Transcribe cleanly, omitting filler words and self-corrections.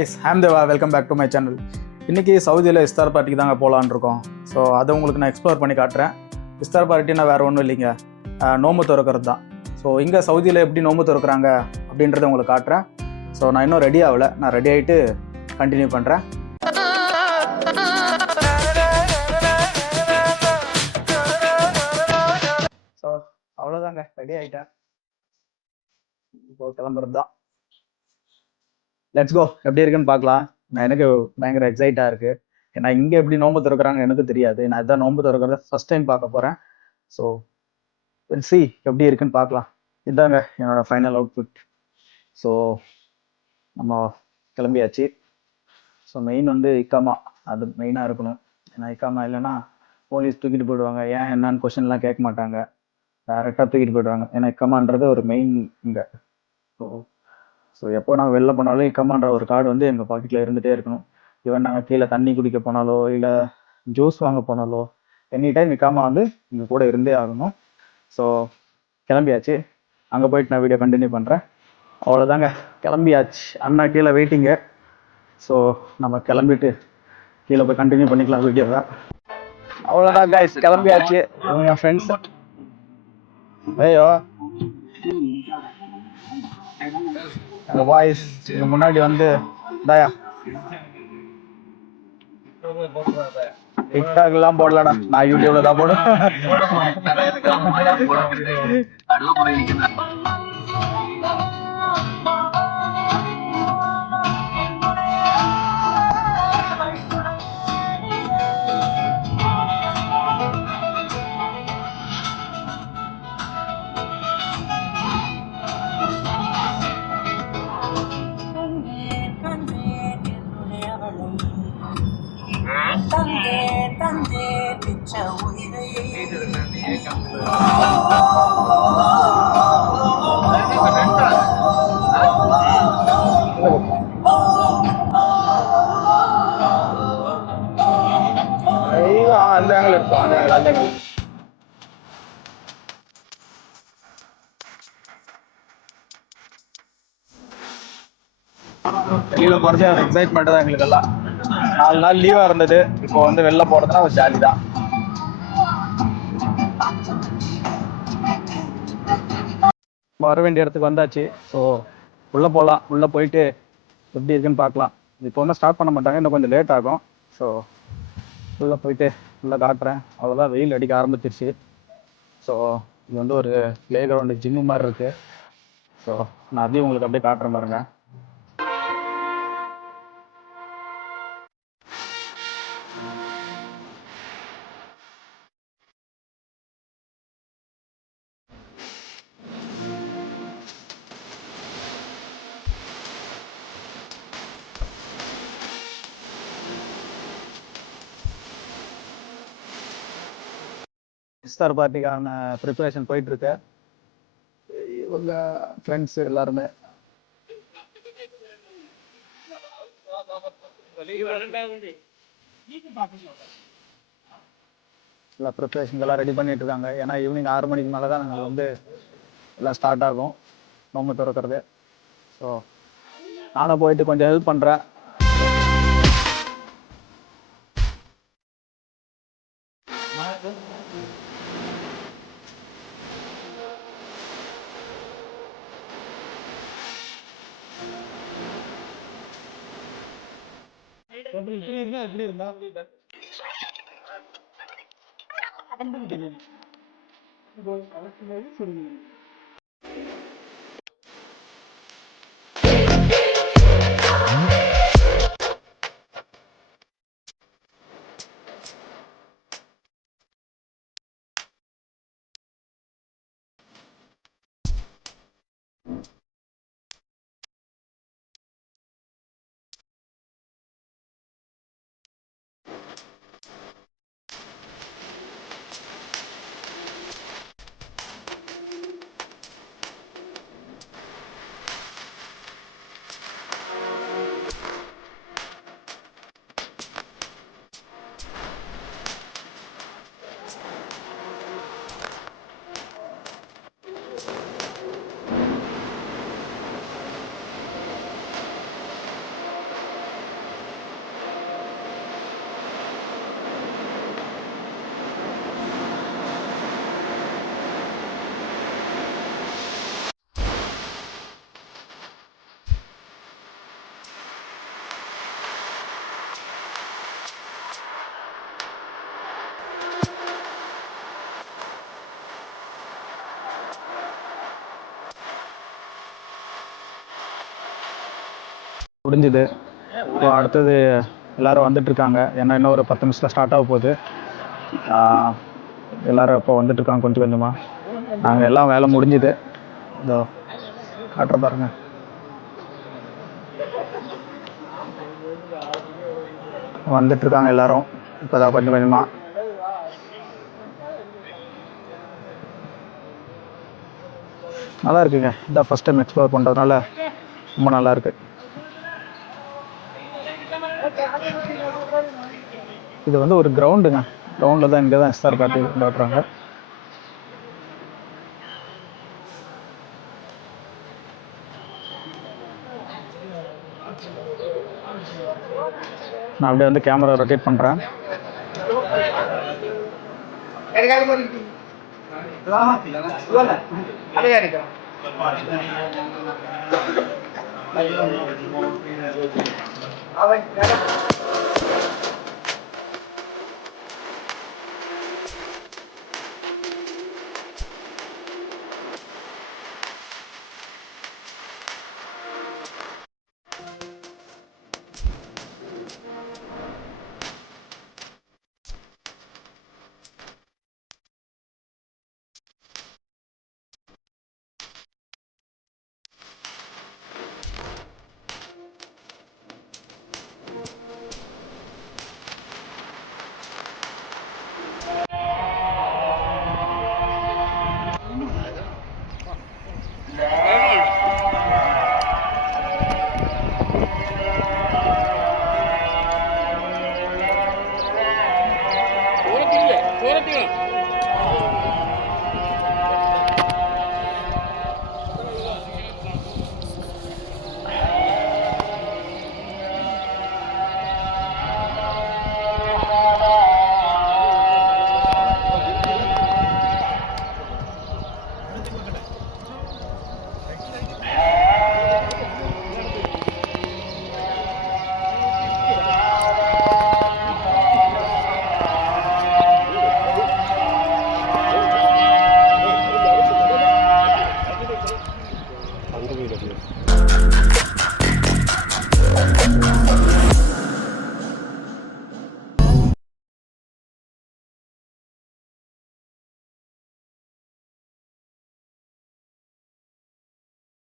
guys, I'm Deva. Welcome back to my channel. இன்னைக்கு சவுதியில் Ishtar பார்ட்டிக்கு தாங்க போகலான்னு இருக்கோம். ஸோ அதை உங்களுக்கு நான் எக்ஸ்ப்ளோர் பண்ணி காட்டுறேன். இஸ்தார் பார்ட்டினா வேறு ஒன்றும் இல்லைங்க, நோம்பு திறக்கிறது தான். ஸோ இங்கே சவுதியில் எப்படி நோம்பு திறக்கிறாங்க அப்படின்றத உங்களுக்கு காட்டுறேன். ஸோ நான் இன்னும் ரெடி ஆகலை, நான் ரெடி ஆகிட்டு கண்டினியூ பண்ணுறேன். ஸோ அவ்வளோதாங்க, ரெடி ஆகிட்டேன். இப்போ கிளம்புறது தான். Let's go. எப்படி இருக்குன்னு பார்க்கலாம். நான் எனக்கு பயங்கர எக்ஸைட்டாக இருக்குது. ஏன்னா இங்கே எப்படி நோம்பு திறக்கிறாங்க எனக்கு தெரியாது. நான் இதான் நோம்பு திறக்கிறத ஃபர்ஸ்ட் டைம் பார்க்க போகிறேன். ஸோ சி எப்படி இருக்குன்னு பார்க்கலாம். இதாங்க என்னோடய ஃபைனல் அவுட்ஃபிட். ஸோ நம்ம கிளம்பியாச்சு. ஸோ மெயின் வந்து இக்காமா, அது மெயினாக இருக்கணும். ஏன்னா இக்காமா இல்லைன்னா போலீஸ் தூக்கிட்டு போயிடுவாங்க. ஏன் என்னன்னு கொஷின்லாம் கேட்க மாட்டாங்க, டேரெக்டாக தூக்கிட்டு போயிடுவாங்க. ஏன்னா இக்காமான்றது ஒரு மெயின் இங்கே. ஸோ எப்போ நாங்கள் வெளில போனாலும் இக்கமான்ற ஒரு கார்டு வந்து எங்கள் பாக்கெட்டில் இருந்துகிட்டே இருக்கணும். ஈவன் நாங்கள் கீழே தண்ணி குடிக்க போனாலோ இல்லை ஜூஸ் வாங்க போனாலோ எனி டைம் இக்காமா வந்து எங்கள் கூட இருந்தே ஆகணும். ஸோ கிளம்பியாச்சு. அங்கே போயிட்டு நான் வீடியோ கண்டினியூ பண்ணுறேன். அவ்வளோதாங்க, கிளம்பியாச்சு. அண்ணா கீழே வெயிட்டிங்க. ஸோ நம்ம கிளம்பிட்டு கீழே போய் கண்டினியூ பண்ணிக்கலாம் வீடியோவை. அவ்வளோதான் கைஸ், கிளம்பியாச்சு. என் ஃப்ரெண்ட்ஸ் ஐயோ வாய்ஸ் முன்னாடி வந்து தயா டிக்டாக் எல்லாம் போடலடா, நான் யூடியூப்ல தான் போடுவேன். அந்த ஆங்கிள் இருக்கும், அந்த ஆங்கிள். வெளியில போறது ஒரு எக்ஸைட்மெண்ட் தான் எங்களுக்கு எல்லாம். 4 நாள் லீவா இருந்தது, இப்போ வந்து வெளில போறதுனா ஒரு ஜாலி தான். வர வேண்டிய இடத்துக்கு வந்தாச்சு. ஸோ உள்ளே போகலாம். உள்ளே போயிட்டு எப்படி இருக்குன்னு பார்க்கலாம். இப்போ ஒன்றும் ஸ்டார்ட் பண்ண மாட்டாங்க, இன்னும் கொஞ்சம் லேட் ஆகும். ஸோ உள்ளே போயிட்டு உள்ளே காட்டுறேன். அவ்வளோதான், வெயில் அடிக்க ஆரம்பிச்சிருச்சு. ஸோ இது வந்து ஒரு ப்ளே கிரவுண்டு, ஜிம்மு மாதிரி இருக்குது. ஸோ நான் அதையும் உங்களுக்கு அப்படியே காட்டுறேன் பாருங்க. இஸ்தார் பார்ட்டிக்கான ப்ரிப்பரேஷன் போயிட்டுருக்கு. இவங்க ஃப்ரெண்ட்ஸ் எல்லாருமே எல்லா ப்ரிப்பரேஷன் எல்லாம் ரெடி பண்ணிட்டு இருக்காங்க. ஏன்னா ஈவினிங் 6 மணிக்கு மேலே தான் நாங்கள் வந்து எல்லாம் ஸ்டார்ட் ஆகும் நோம்பு திறக்கிறது. ஸோ நானும் போயிட்டு கொஞ்சம் ஹெல்ப் பண்ணுறேன். எப்படி இருந்தா முடிஞ்சுது. இப்போ அடுத்தது எல்லோரும் வந்துட்டுருக்காங்க. ஏன்னா இன்னும் ஒரு 10 நிமிஷத்தில் ஸ்டார்ட் ஆக போகுது. எல்லோரும் இப்போ வந்துட்டுருக்காங்க கொஞ்சம் கொஞ்சமாக. நாங்கள் எல்லாம் வேலை முடிஞ்சுது. இதோ காட்டுற பாருங்க. வந்துட்டுருக்காங்க எல்லோரும் இப்போ தான் கொஞ்சம் கொஞ்சமாக. நல்லா இருக்குங்க. இதான் ஃபஸ்ட் டைம் எக்ஸ்ப்ளோர் பண்ணுறதுனால ரொம்ப நல்லா இருக்கு. இது வந்து ஒரு கிரவுண்டுங்க. கிரவுண்டில் தான் இங்கே தான் எஸ்ஆர் பார்ட்டி கொண்டாடுறாங்க. நான் அப்படியே வந்து கேமரா ரொட்டேட் பண்ணுறேன். What do you